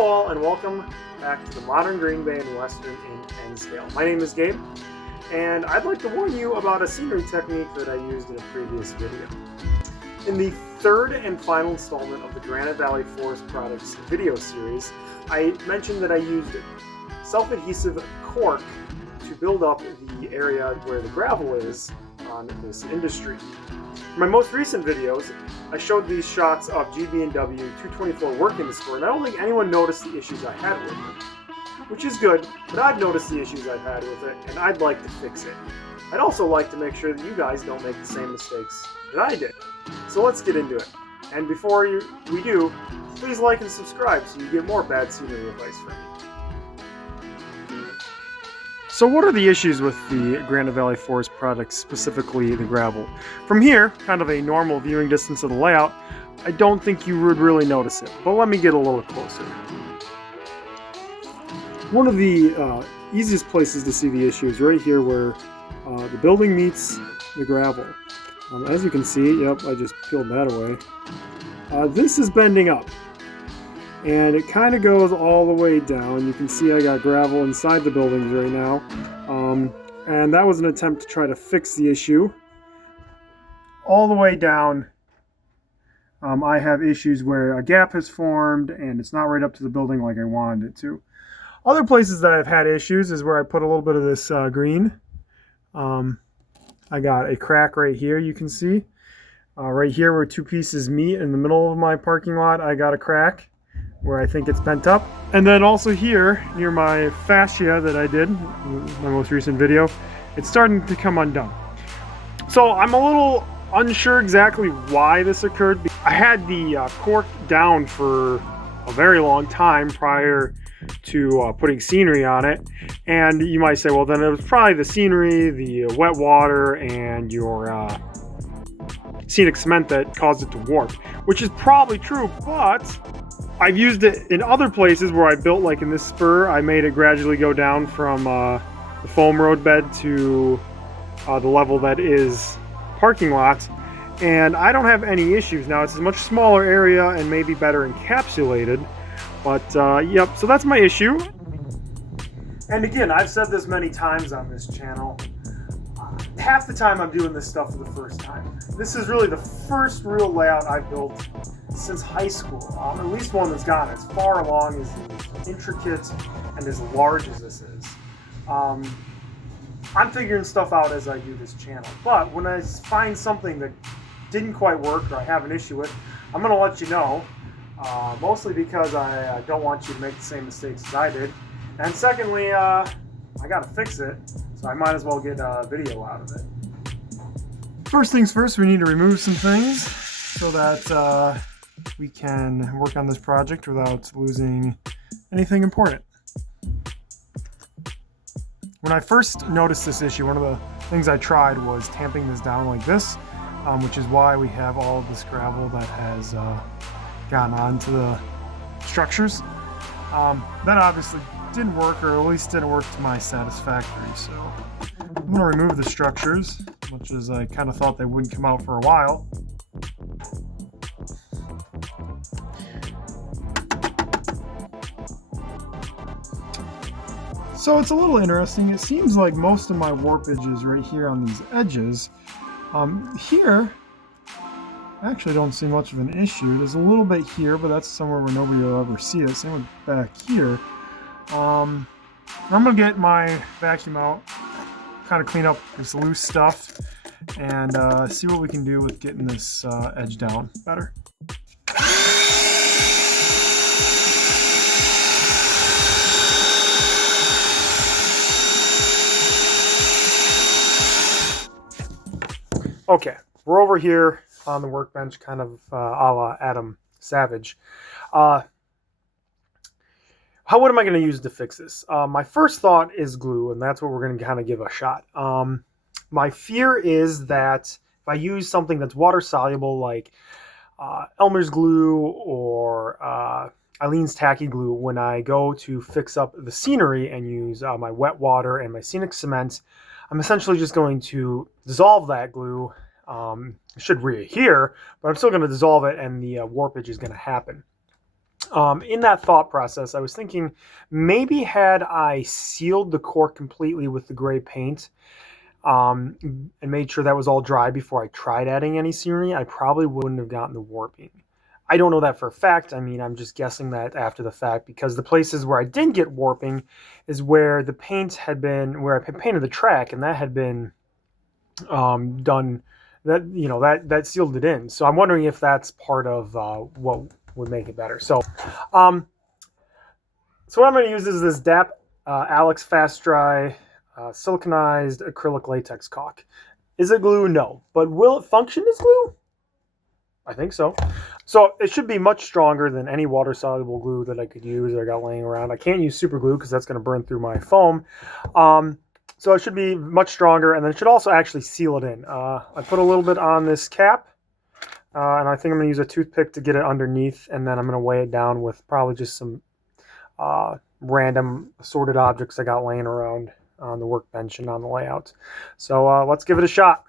Hello all, and welcome back to the Modern Green Bay and Western in N scale. My name is Gabe, and I'd like to warn you about a scenery technique that I used in a previous video. In the third and final installment of the Granite Valley Forest Products video series, I mentioned that I used self-adhesive cork to build up the area where the gravel is on this industry. In my most recent videos, I showed these shots of GB&W 224 working the spur, and I don't think anyone noticed the issues I had with it. Which is good, but I've noticed the issues I've had with it, and I'd like to fix it. I'd also like to make sure that you guys don't make the same mistakes that I did. So let's get into it. And before we do, please like and subscribe so you get more bad scenery advice from me. So what are the issues with the Granite Valley Forest products, specifically the gravel? From here, kind of a normal viewing distance of the layout, I don't think you would really notice it, but let me get a little closer. One of the easiest places to see the issue is right here where the building meets the gravel. As you can see, yep, I just peeled that away. This is bending up. And it kind of goes all the way down. You can see I got gravel inside the buildings right now. And that was an attempt to try to fix the issue. All the way down, I have issues where a gap has formed and it's not right up to the building like I wanted it to. Other places that I've had issues is where I put a little bit of this green. I got a crack right here, you can see. Right here where two pieces meet in the middle of my parking lot, I got a crack where I think it's bent up. And then also here, near my fascia that I did, my most recent video, it's starting to come undone. So I'm a little unsure exactly why this occurred. I had the cork down for a very long time prior to putting scenery on it. And you might say, well, then it was probably the scenery, the wet water, and your scenic cement that caused it to warp, which is probably true, but I've used it in other places where I built, like in this spur, I made it gradually go down from the foam road bed to the level that is parking lot, and I don't have any issues. Now it's a much smaller area and maybe better encapsulated, but yep, so that's my issue. And again, I've said this many times on this channel, half the time I'm doing this stuff for the first time. This is really the first real layout I've built since high school, at least one that's gone as far along, as intricate, and as large as this is. I'm figuring stuff out as I do this channel, but when I find something that didn't quite work or I have an issue with, I'm going to let you know, mostly because I don't want you to make the same mistakes as I did, and secondly, I got to fix it, so I might as well get a video out of it. First things first, we need to remove some things so that we can work on this project without losing anything important. When I first noticed this issue, one of the things I tried was tamping this down like this, which is why we have all of this gravel that has gone onto the structures. That obviously didn't work, or at least didn't work to my satisfactory, so I'm going to remove the structures, much as I kind of thought they wouldn't come out for a while. So it's a little interesting. It seems like most of my warpage is right here on these edges. Here, I actually don't see much of an issue. There's a little bit here, but that's somewhere where nobody will ever see it. Same with back here. I'm gonna get my vacuum out, kind of clean up this loose stuff, and see what we can do with getting this edge down better. Okay, we're over here on the workbench, kind of a la Adam Savage. What am I going to use to fix this? My first thought is glue, and that's what we're going to kind of give a shot. My fear is that if I use something that's water soluble, like Elmer's glue or Eileen's tacky glue, when I go to fix up the scenery and use my wet water and my scenic cement, I'm essentially just going to dissolve that glue. It should readhere, but I'm still going to dissolve it, and the warpage is going to happen. In that thought process, I was thinking maybe had I sealed the cork completely with the gray paint and made sure that was all dry before I tried adding any scenery, I probably wouldn't have gotten the warping. I don't know that for a fact. I mean, I'm just guessing that after the fact, because the places where I didn't get warping is where the paint had been, where I painted the track, and that had been done, that, you know, that sealed it in. So I'm wondering if that's part of what would make it better. So what I'm going to use is this DAP Alex Fast Dry siliconized acrylic latex caulk. Is it glue? No. But will it function as glue? I think so. So it should be much stronger than any water-soluble glue that I could use that I got laying around. I can't use super glue because that's going to burn through my foam. So it should be much stronger, and then it should also actually seal it in. I put a little bit on this cap, and I think I'm going to use a toothpick to get it underneath, and then I'm going to weigh it down with probably just some random assorted objects I got laying around on the workbench and on the layout. So let's give it a shot.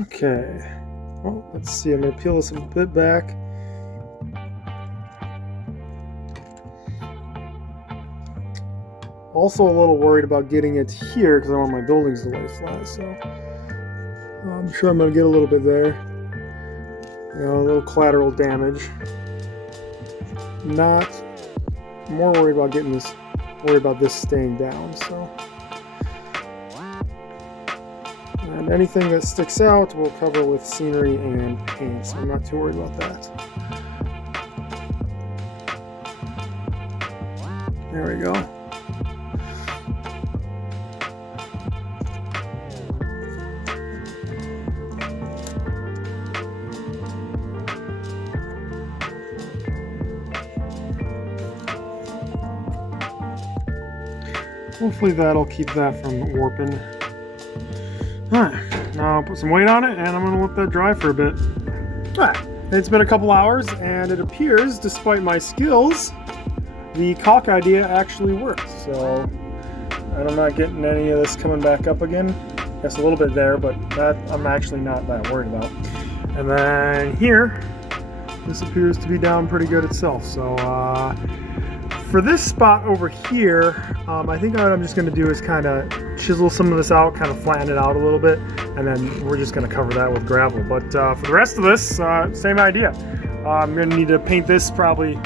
Okay. Well, let's see. I'm going to peel this a bit back. Also a little worried about getting it here because I want my buildings to lay flat. So I'm sure I'm going to get a little bit there. You know, a little collateral damage. Not more worried about getting this. Worried about this staying down. So. And anything that sticks out we'll cover with scenery and paint, so I'm not too worried about that. There we go. Hopefully that'll keep that from warping. Alright, now I'll put some weight on it and I'm going to let that dry for a bit. Alright, it's been a couple hours and it appears, despite my skills, the caulk idea actually worked. So, and I'm not getting any of this coming back up again. I guess a little bit there, but that I'm actually not that worried about. And then here, this appears to be down pretty good itself. So, for this spot over here, I think what I'm just going to do is kind of chisel some of this out, kind of flatten it out a little bit, and then we're just going to cover that with gravel. But for the rest of this, same idea. I'm going to need to paint this, probably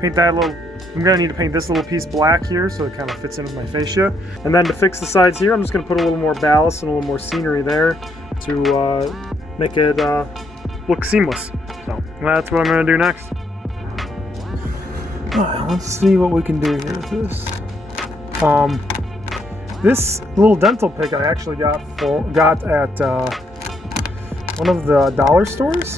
paint that little, I'm going to need to paint this little piece black here so it kind of fits in with my fascia. And then to fix the sides here, I'm just going to put a little more ballast and a little more scenery there to make it look seamless. So that's what I'm going to do next. Alright, let's see what we can do here with this. This little dental pick I actually got at one of the dollar stores.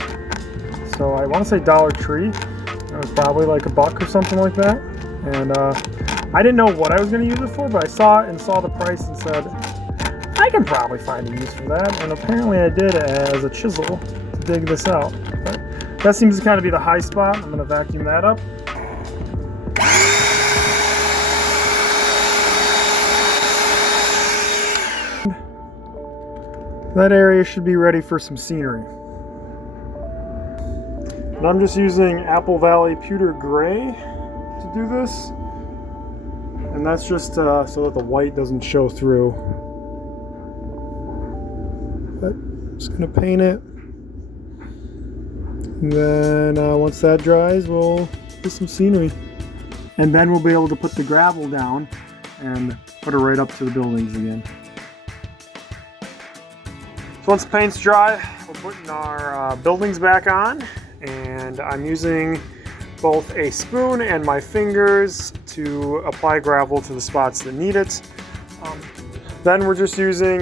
So I want to say Dollar Tree. It was probably like $1 or something like that. And I didn't know what I was going to use it for, but I saw it and saw the price and said, I can probably find a use for that. And apparently I did as a chisel to dig this out. But that seems to kind of be the high spot. I'm going to vacuum that up. That area should be ready for some scenery. And I'm just using Apple Valley Pewter Gray to do this. And that's just so that the white doesn't show through. But I'm just going to paint it. And then once that dries, we'll do some scenery. And then we'll be able to put the gravel down and put it right up to the buildings again. So once the paint's dry, we're putting our buildings back on, and I'm using both a spoon and my fingers to apply gravel to the spots that need it. Then we're just using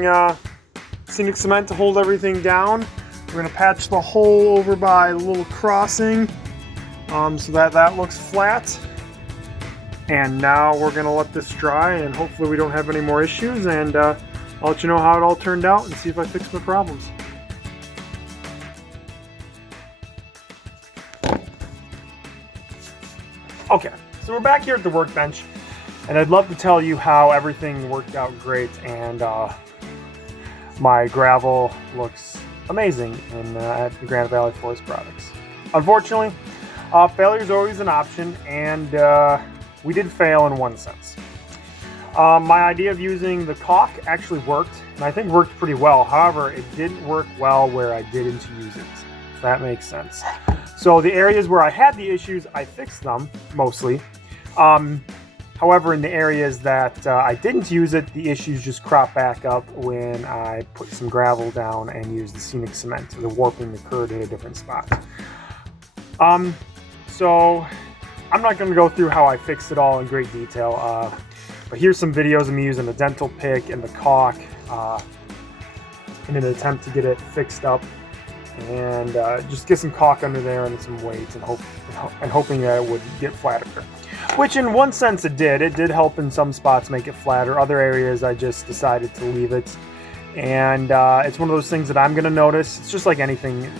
scenic cement to hold everything down. We're going to patch the hole over by the little crossing so that looks flat. And now we're going to let this dry, and hopefully we don't have any more issues, and I'll let you know how it all turned out and see if I fixed my problems. Okay, so we're back here at the workbench, and I'd love to tell you how everything worked out great, and my gravel looks amazing at the Granite Valley Forest Products. Unfortunately, Failure is always an option, and we did fail in one sense. My idea of using the caulk actually worked, and I think worked pretty well. However, it didn't work well where I didn't use it, if that makes sense. So the areas where I had the issues, I fixed them, mostly. However, in the areas that I didn't use it, the issues just crop back up when I put some gravel down and used the scenic cement. The warping occurred at a different spot. So I'm not going to go through how I fixed it all in great detail. But here's some videos of me using the dental pick and the caulk in an attempt to get it fixed up, and just get some caulk under there and some weights, and hoping that it would get flatter. Which in one sense it did. It did help in some spots make it flatter. Other areas I just decided to leave it. And it's one of those things that I'm going to notice. It's just like anything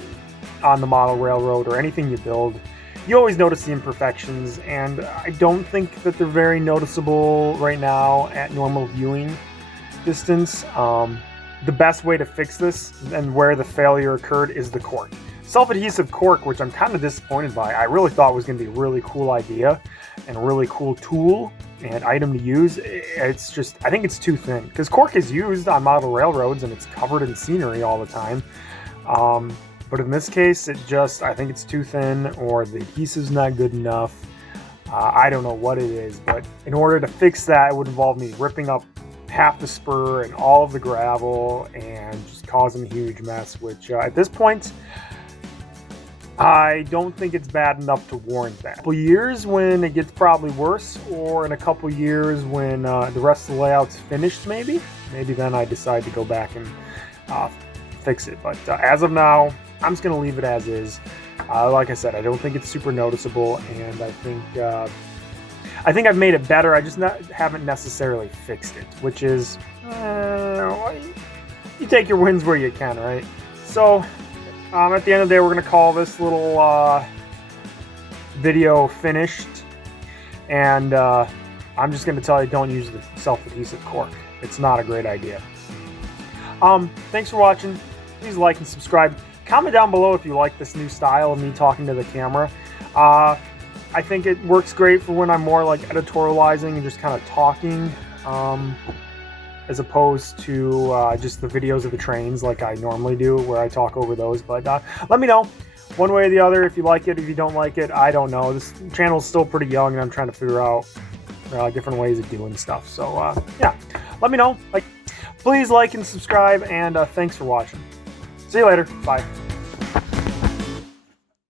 on the model railroad or anything you build. You always notice the imperfections, and I don't think that they're very noticeable right now at normal viewing distance. The best way to fix this, and where the failure occurred, is the cork. Self-adhesive cork, which I'm kind of disappointed by. I really thought was going to be a really cool idea and a really cool tool and item to use. It's just, I think it's too thin, because cork is used on model railroads and it's covered in scenery all the time. But in this case, I think it's too thin, or the adhesive's not good enough. I don't know what it is, but in order to fix that, it would involve me ripping up half the spur and all of the gravel and just causing a huge mess, which at this point, I don't think it's bad enough to warrant that. A couple years when it gets probably worse, or in a couple years when the rest of the layout's finished, maybe then I decide to go back and fix it. But as of now, I'm just going to leave it as is. Like I said, I don't think it's super noticeable, and I think I've made it better. I just haven't necessarily fixed it, which is, you take your wins where you can, right? So at the end of the day, we're going to call this little video finished, and I'm just going to tell you, don't use the self-adhesive cork. It's not a great idea. Thanks for watching. Please like and subscribe. Comment down below if you like this new style of me talking to the camera. I think it works great for when I'm more like editorializing and just kind of talking, as opposed to just the videos of the trains like I normally do, where I talk over those. But let me know one way or the other if you like it. If you don't like it, I don't know. This channel is still pretty young, and I'm trying to figure out different ways of doing stuff. So yeah, let me know. Please like and subscribe, and thanks for watching. See you later. Bye.